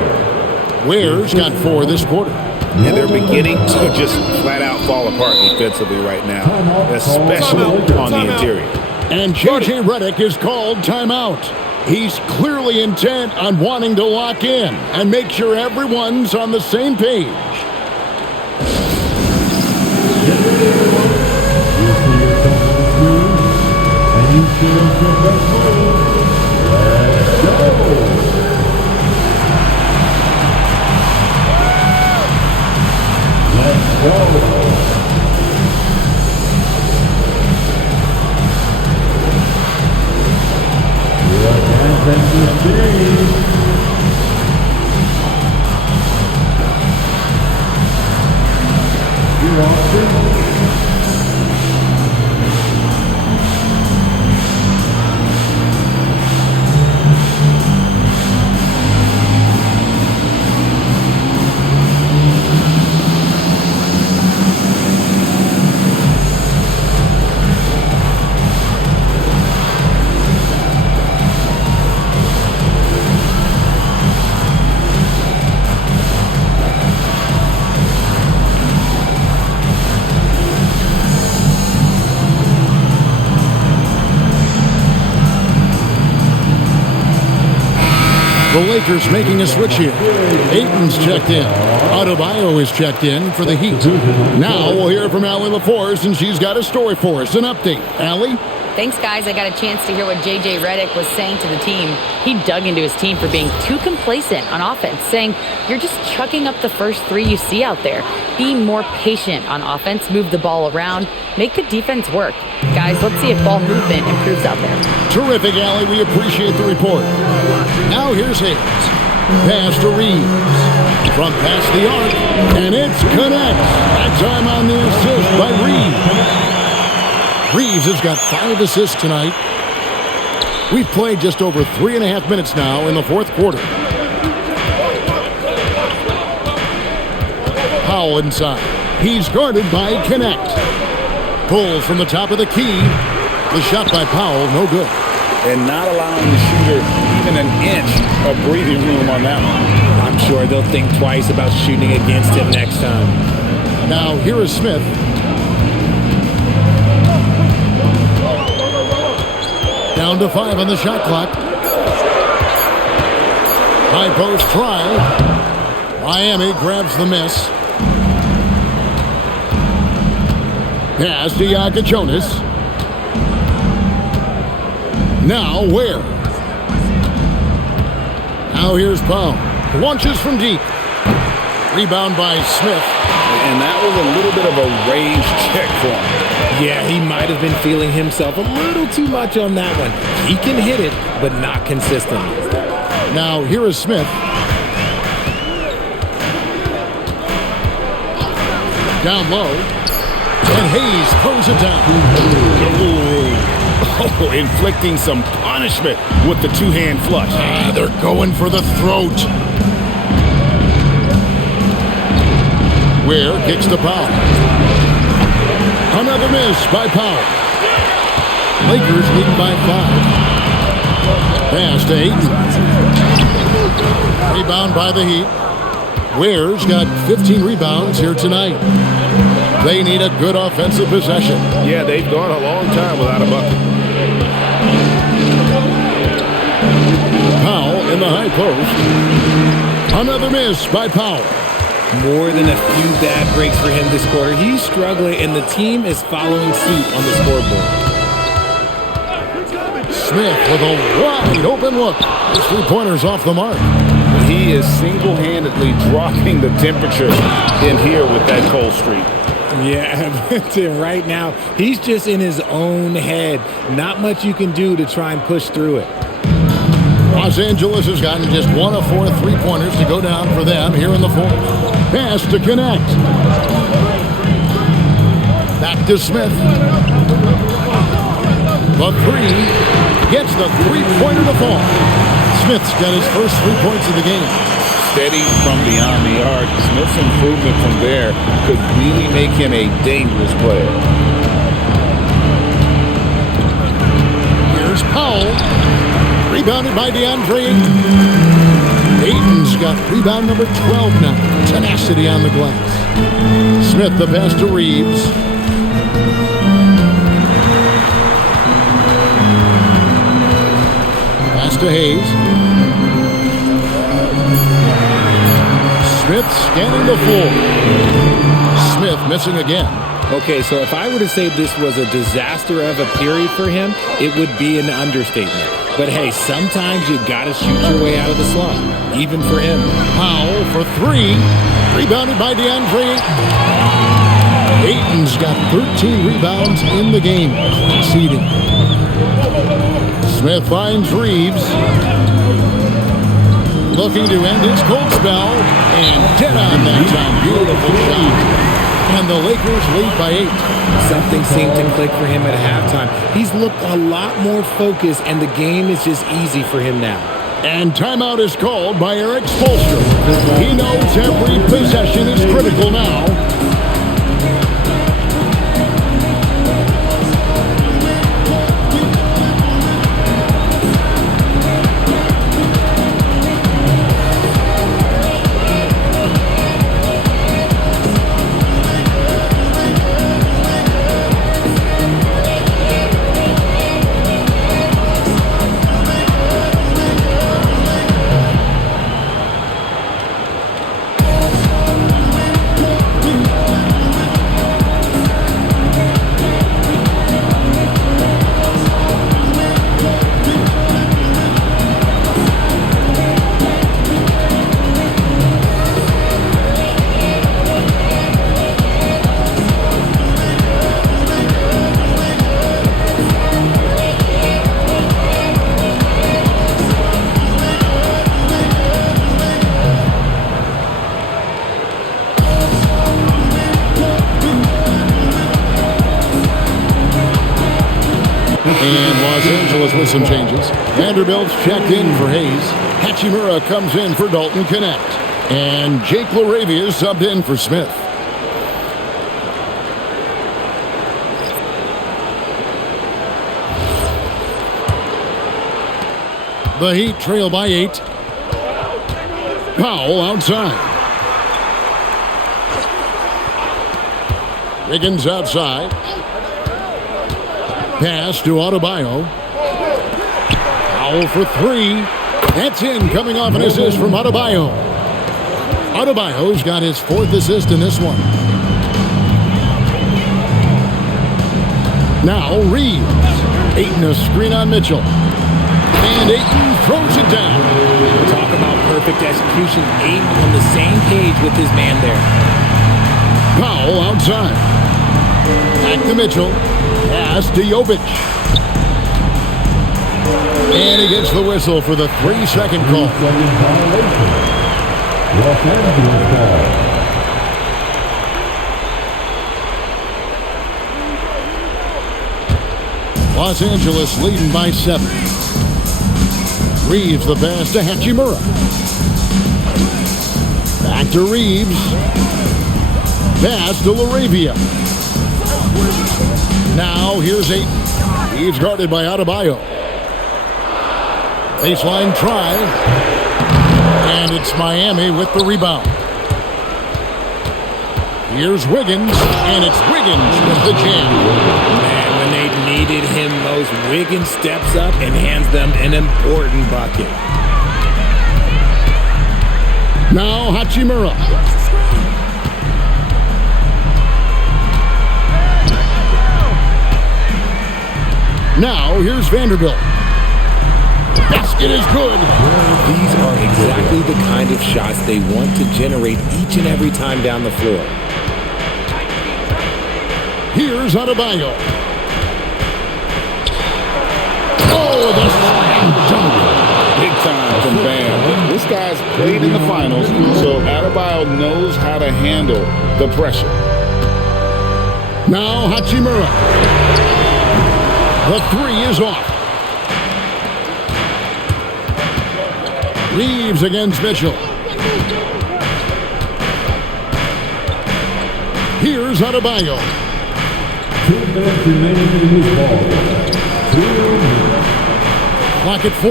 Ware's got 4 this quarter. And they're beginning to just flat out fall apart defensively right now, especially on the interior. And J.J. Redick is called timeout. He's clearly intent on wanting to lock in and make sure everyone's on the same page. The Lakers making a switch here. Ayton's checked in. Adebayo is checked in for the Heat. Now we'll hear from Allie LaForce, and she's got a story for us. An update. Allie? Thanks, guys. I got a chance to hear what J.J. Redick was saying to the team. He dug into his team for being too complacent on offense, saying, you're just chucking up the first 3 you see out there. Be more patient on offense, move the ball around, make the defense work. Guys, let's see if ball movement improves out there. Terrific, Allie. We appreciate the report. Now here's Hayes. Pass to Reeves. From past the arc, and it's connect. That time on the assist by Reeves. Reeves has got 5 assists tonight. We've played just over 3.5 minutes now in the fourth quarter. Powell inside. He's guarded by Connect. Pulls from the top of the key. The shot by Powell, no good. And not allowing the shooter even an inch of breathing room on that one. I'm sure they'll think twice about shooting against him next time. Now here is Smith. Down to 5 on the shot clock. High post try. Miami grabs the miss. Pass to Yakachonis. Now where? Now here's Powell. Launches from deep. Rebound by Smith. And that was a little bit of a range check for him. Yeah, he might have been feeling himself a little too much on that one. He can hit it, but not consistently. Now here is Smith. Down low. And Hayes throws it down. Oh, inflicting some punishment with the two-hand flush. They're going for the throat. Ware kicks to Powell. Another miss by Powell. Lakers lead by 5. Pass to Ayton. Rebound by the Heat. Ware's got 15 rebounds here tonight. They need a good offensive possession. Yeah, they've gone a long time without a bucket. Powell in the high post. Another miss by Powell. More than a few bad breaks for him this quarter. He's struggling, and the team is following suit on the scoreboard. Smith with a wide open look. His three-pointer's off the mark. He is single-handedly dropping the temperature in here with that cold streak. Yeah, right now, he's just in his own head. Not much you can do to try and push through it. Los Angeles has gotten just 1 of 4 three-pointers to go down for them here in the fourth. Pass to connect. Back to Smith. The three gets the three-pointer to fall. Smith's got his first 3 points of the game. Steady from beyond the arc. Smith's improvement from there could really make him a dangerous player. Here's Powell. Rebounded by DeAndre Ayton. Ayton's got rebound number 12 now. Tenacity on the glass. Smith the pass to Reeves. Pass to Hayes. Smith scanning the floor. Smith missing again. Okay, so if I were to say this was a disaster of a period for him, it would be an understatement. But hey, sometimes you gotta shoot your way out of the slump, even for him. Powell for 3. Rebounded by DeAndre Ayton. Ayton's got 13 rebounds in the game. Exceeding. Smith finds Reeves. Looking to end his cold spell. And get on that time. Beautiful shot. And the Lakers lead by 8. Something seemed to click for him at halftime. He's looked a lot more focused, and the game is just easy for him now. And timeout is called by Eric Spoelstra. He knows every possession is critical now. And Los Angeles with some changes. Vanderbilt's checked in for Hayes. Hachimura comes in for Dalton Connect. And Jake LaRavia subbed in for Smith. The Heat trail by 8. Powell outside. Wiggins outside. Pass to Adebayo. Powell for 3. That's in, coming off an assist from Adebayo. Adebayo's got his 4th assist in this one. Now Reeves. Ayton a screen on Mitchell. And Ayton throws it down. Talk about perfect execution. Ayton on the same page with his man there. Powell outside. Back to Mitchell. Pass to Jovic. And he gets the whistle for the 3-second call. Second violation. Los Angeles ball. Los Angeles leading by 7. Reeves the pass to Hachimura. Back to Reeves. Pass to LaRavia. Now here's Ayton. He's guarded by Adebayo. Baseline try. And it's Miami with the rebound. Here's Wiggins. And it's Wiggins with the jam. Man, when they needed him most, Wiggins steps up and hands them an important bucket. Now Hachimura. Now here's Vanderbilt. Basket is good. These are exactly the kind of shots they want to generate each and every time down the floor. Here's Adebayo. Oh, the slam dunk. Big time from Bam. This guy's played in the finals, so Adebayo knows how to handle the pressure. Now Hachimura. The 3 is off. Reeves against Mitchell. Here's Adebayo. 2 minutes remaining in this ball. 2 minutes. Clock at 4.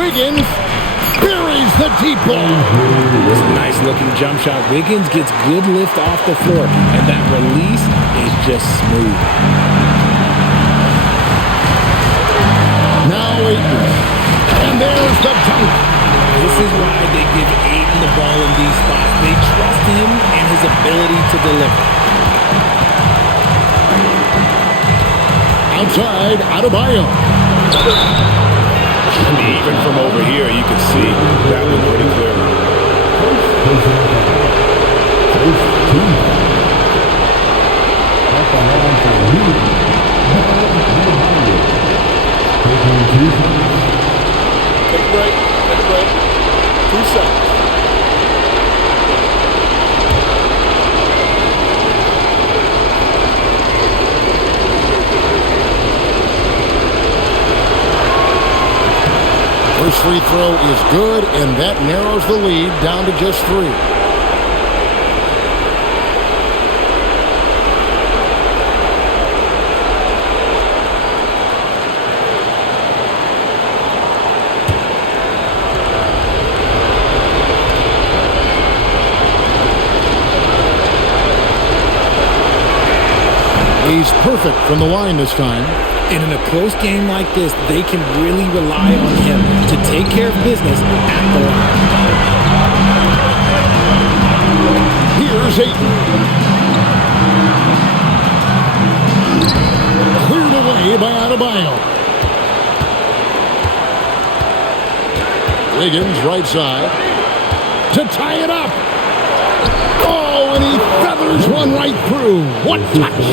Wiggins buries the deep ball. This nice looking jump shot. Wiggins gets good lift off the floor, and that release is just smooth. Now Ayton. And there's the dunk. This is why they give Ayton the ball in these spots. They trust him and his ability to deliver. Outside, Adebayo. Even from over here, you can see that one pretty clearly. First team. At the line for Heat. Taking 2 shots. Take a break. Take a break. 2 seconds. First free throw is good, and that narrows the lead down to just 3. He's perfect from the line this time. And in a close game like this, they can really rely on him to take care of business at the line. Here's Ayton. Cleared away by Adebayo. Wiggins right side to tie it up. Oh, and he feathers one right through. What touch!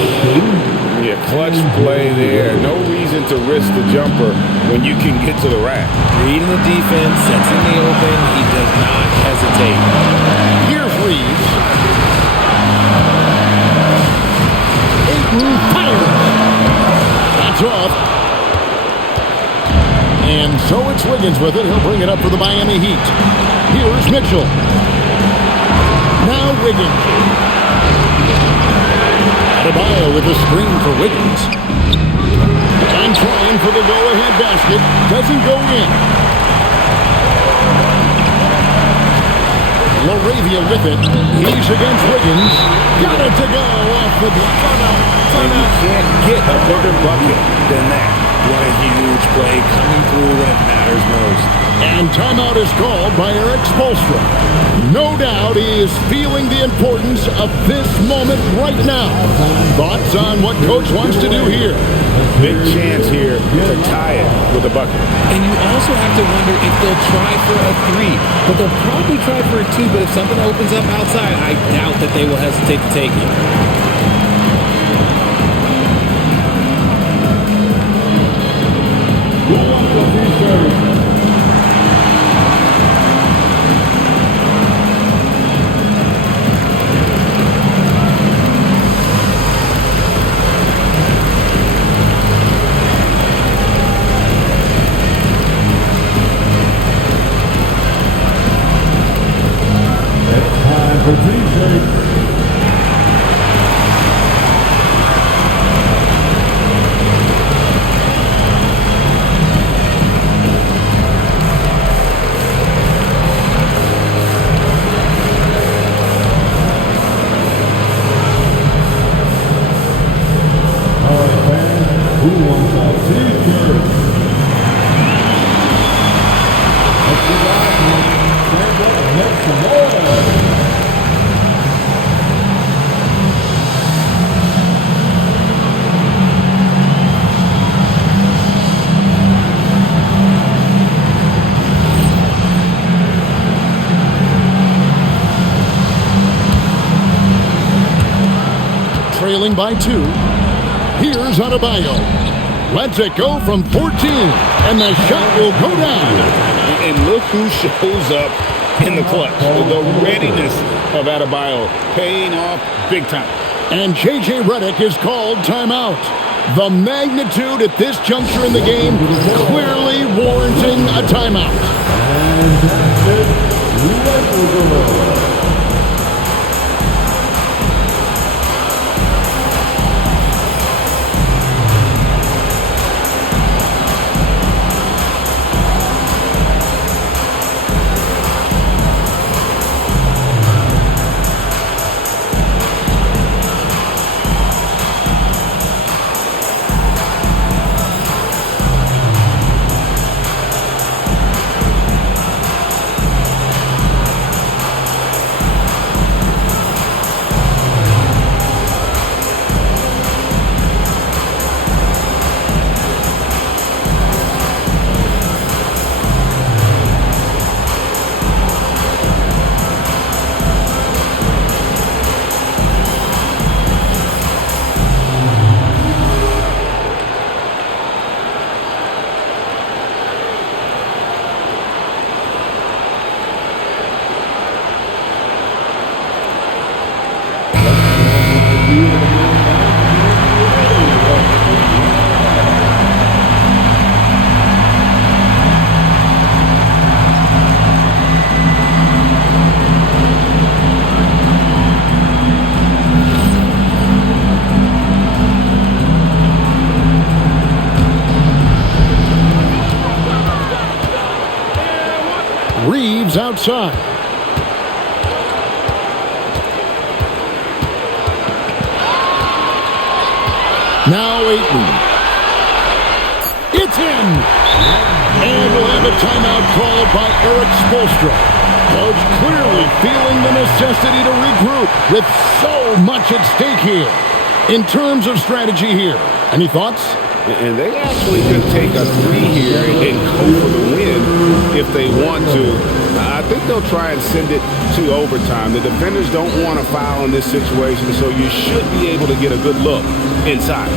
Yeah, clutch play there. No reason to risk the jumper when you can get to the rack. Reading the defense, sensing the open, he does not hesitate. Here's Reeves. Ayton fires. That's off. And so it's Wiggins with it. He'll bring it up for the Miami Heat. Here's Mitchell. Now Wiggins. Adebayo with a screen for Wiggins. And trying going for the go-ahead basket. Doesn't go in. Laravia with it. He's against Wiggins. Got it to go off the block. And you can't get a bigger bucket than that. What a huge play coming through when it matters most. And timeout is called by Eric Spoelstra. No doubt he is feeling the importance of this moment right now. Thoughts on what Coach wants to do here? Big chance here to tie it with a bucket. And you also have to wonder if they'll try for a 3. But they'll probably try for a 2. But if something opens up outside, I doubt that they will hesitate to take it. Who wants a t-shirt? It's time for t-shirts. All right, fans, who wants a t-shirt? Let's get out and stand up and make some noise. Trailing by 2. Here's Adebayo. Lets it go from 14. And the shot will go down. And look who shows up in the clutch. The readiness of Adebayo paying off big time. And J.J. Redick is called timeout. The magnitude at this juncture in the game clearly warranting a timeout. And that's it. Let it go. Reeves outside. Now Ayton. It's in. And we'll have a timeout called by Eric Spoelstra. Coach clearly feeling the necessity to regroup with so much at stake here. In terms of strategy here, any thoughts? And they actually could take a 3 here and go for the win if they want to. I think they'll try and send it to overtime. The defenders don't want to foul in this situation, so you should be able to get a good look inside.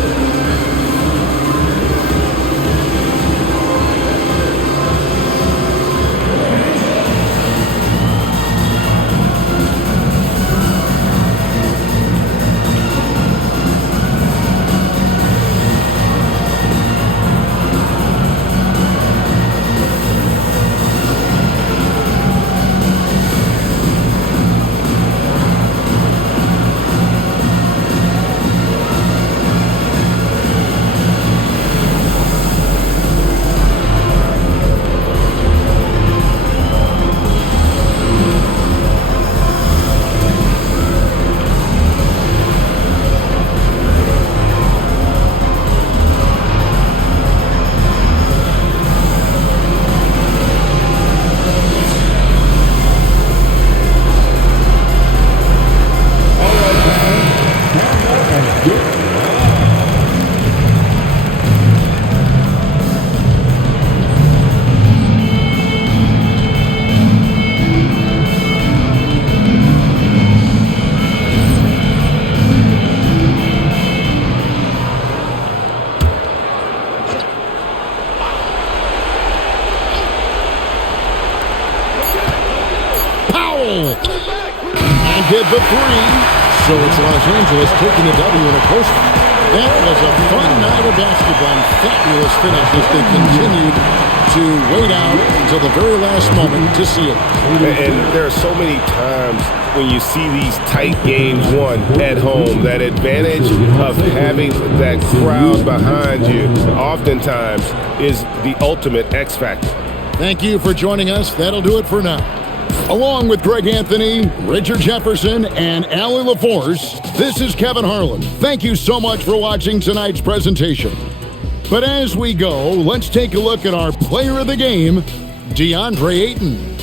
hit the three. So it's Los Angeles taking the W in a close one. That was a fun night of basketball and fabulous finish as they continued to wait out until the very last moment to see it. And there are so many times when you see these tight games won at home, that advantage of having that crowd behind you oftentimes is the ultimate X factor. Thank you for joining us. That'll do it for now. Along with Greg Anthony, Richard Jefferson, and Allie LaForce, this is Kevin Harlan. Thank you so much for watching tonight's presentation. But as we go, let's take a look at our player of the game, DeAndre Ayton.